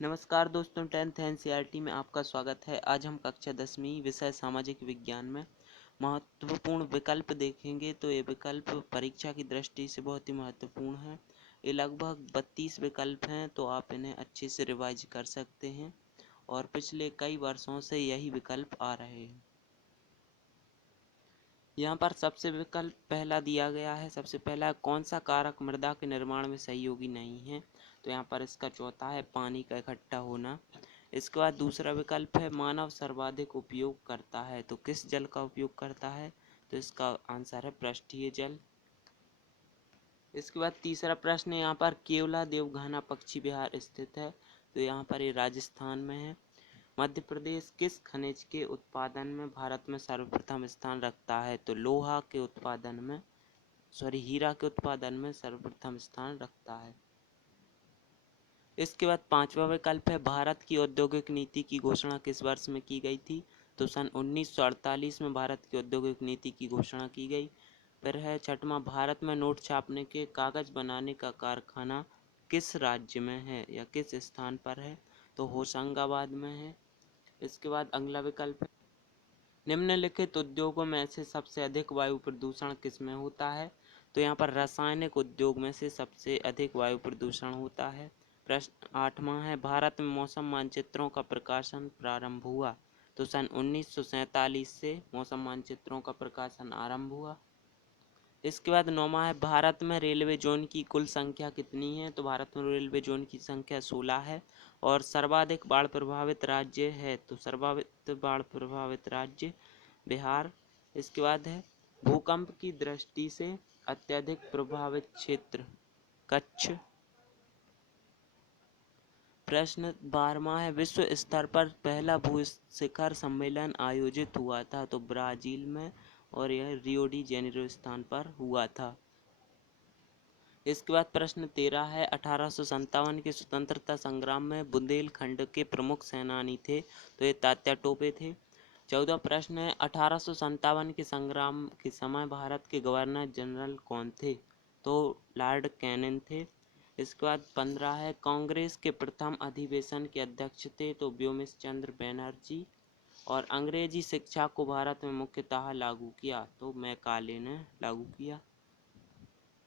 नमस्कार दोस्तों, 10th NCERT में आपका स्वागत है। आज हम कक्षा 10वीं विषय सामाजिक विज्ञान में महत्वपूर्ण विकल्प देखेंगे। तो ये विकल्प परीक्षा की दृष्टि से बहुत ही महत्वपूर्ण है। ये लगभग 32 विकल्प हैं, तो आप इन्हें अच्छे से रिवाइज कर सकते हैं और पिछले कई वर्षों से यही विकल्प आ रहे हैं। यहाँ पर सबसे विकल्प पहला दिया गया है। सबसे पहला कौन सा कारक मृदा के निर्माण में सहयोगी नहीं है? तो यहाँ पर इसका चौथा है पानी का इकट्ठा होना। इसके बाद दूसरा विकल्प है मानव सर्वाधिक उपयोग करता है। तो किस जल का उपयोग करता है? तो इसका आंसर है पृष्ठीय जल। इसके बाद तीसरा प्रश्न है यहाँ पर केवला देवघाना पक्षी विहार स्थित है। तो यहाँ पर ये राजस्थान में है। मध्य प्रदेश किस खनिज के उत्पादन में भारत में सर्वप्रथम स्थान रखता है? तो लोहा के उत्पादन में हीरा के उत्पादन में सर्वप्रथम स्थान रखता है। इसके बाद पांचवा विकल्प है भारत की औद्योगिक नीति की घोषणा किस वर्ष में की गई थी? तो सन 1948 में भारत की औद्योगिक नीति की घोषणा की गई। फिर है छठवां भारत में नोट छापने के कागज बनाने का कारखाना किस राज्य में है या किस स्थान पर है? तो होशंगाबाद में है। इसके बाद अगला विकल्प है निम्नलिखित उद्योगों में से सबसे अधिक वायु प्रदूषण किसमें होता है? तो यहाँ पर रासायनिक उद्योग में से सबसे अधिक वायु प्रदूषण होता है। प्रश्न आठवां है भारत में मौसम मानचित्रों का प्रकाशन प्रारंभ हुआ। तो सन 1947 से मौसम मानचित्रों का प्रकाशन आरंभ हुआ। इसके बाद नौवां है भारत में रेलवे जोन की कुल संख्या कितनी है? तो भारत में रेलवे जोन की संख्या 16 है। और सर्वाधिक बाढ़ प्रभावित राज्य है, तो सर्वाधिक बाढ़ प्रभावित राज्य बिहार। इसके बाद है भूकंप की दृष्टि से अत्यधिक प्रभावित क्षेत्र कच्छ। प्रश्न 12वां है विश्व स्तर पर पहला भू शिखर सम्मेलन आयोजित हुआ था। तो ब्राजील में और यह रियो डी जेनेरो स्थान पर हुआ था। इसके बाद प्रश्न 13 है 1857 के स्वतंत्रता संग्राम में बुंदेलखंड के प्रमुख सेनानी थे। तो ये तात्या टोपे थे। 14 प्रश्न है 1857 के संग्राम के समय भारत के गवर्नर जनरल कौन थे? तो लॉर्ड कैनिंग थे। इसके बाद 15 है कांग्रेस के प्रथम अधिवेशन के अध्यक्ष थे। तो व्योमेश चंद्र बैनर्जी। और अंग्रेजी शिक्षा को भारत में मुख्यतः लागू किया। तो मैकाले ने लागू किया।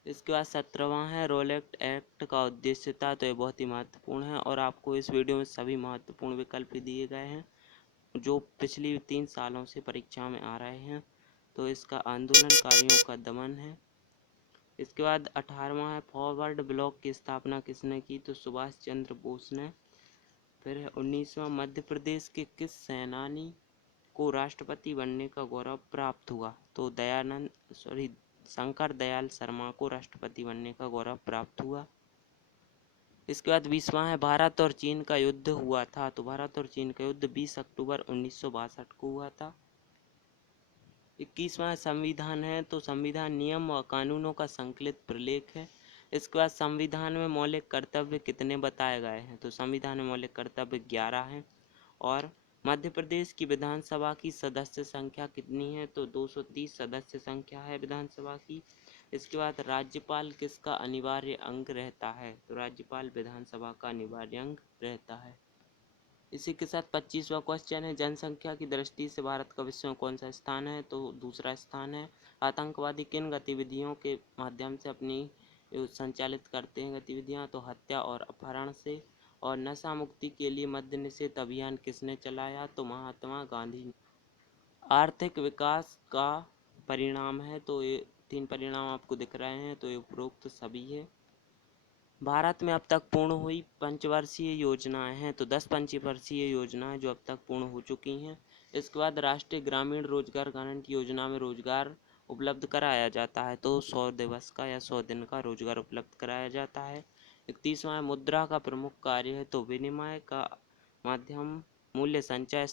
इसके बाद 17वां है रोलेट एक्ट का उद्देश्य था। तो ये बहुत ही महत्वपूर्ण है और आपको इस वीडियो में सभी महत्वपूर्ण विकल्प दिए गए हैं जो पिछली 3 सालों से परीक्षा में आ रहे हैं। तो इसका आंदोलनकारियों का दमन है। इसके बाद 18वां है फॉरवर्ड ब्लॉक की स्थापना किसने की? तो सुभाष चंद्र बोस ने। फिर है 19वां मध्य प्रदेश के किस सेनानी को राष्ट्रपति बनने का गौरव प्राप्त हुआ? तो शंकर दयाल शर्मा को राष्ट्रपति बनने का गौरव प्राप्त हुआ। इसके बाद 20वां है भारत और चीन का युद्ध हुआ था। तो भारत और चीन का युद्ध 20 अक्टूबर 1962 को हुआ था। 21वां संविधान है। तो संविधान नियम और कानूनों का संकलित प्रलेख है। इसके बाद संविधान में मौलिक कर्तव्य कितने बताए गए हैं? तो संविधान में मौलिक कर्तव्य 11 हैं। और मध्य प्रदेश की विधानसभा की सदस्य संख्या कितनी है? तो 230 सदस्य संख्या है विधानसभा की। इसके बाद राज्यपाल किसका अनिवार्य अंग रहता है? तो राज्यपाल विधानसभा का अनिवार्य अंग रहता है। इसी के साथ 25वां क्वेश्चन है जनसंख्या की दृष्टि से भारत का विश्व में कौन सा स्थान है? तो दूसरा स्थान है। आतंकवादी किन गतिविधियों के माध्यम से अपनी संचालित करते हैं गतिविधियां? तो हत्या और अपहरण से। और नशा मुक्ति के लिए मद्य निषेध अभियान किसने चलाया? तो महात्मा गांधी। आर्थिक विकास का परिणाम है। तो ये 3 परिणाम आपको दिख रहे हैं, तो ये उपरोक्त सभी है। भारत में अब तक पूर्ण हुई पंचवर्षीय योजनाएं हैं। तो 10 पंचवर्षीय योजनाएं जो अब तक पूर्ण हो चुकी हैं। इसके बाद राष्ट्रीय ग्रामीण रोजगार गारंटी योजना में रोजगार उपलब्ध कराया जाता है। तो 100 दिवस का या 100 दिन का रोजगार उपलब्ध कराया जाता है। 31वां मुद्रा का प्रमुख कार्य है। तो विनिमय का माध्यम मूल्य संचय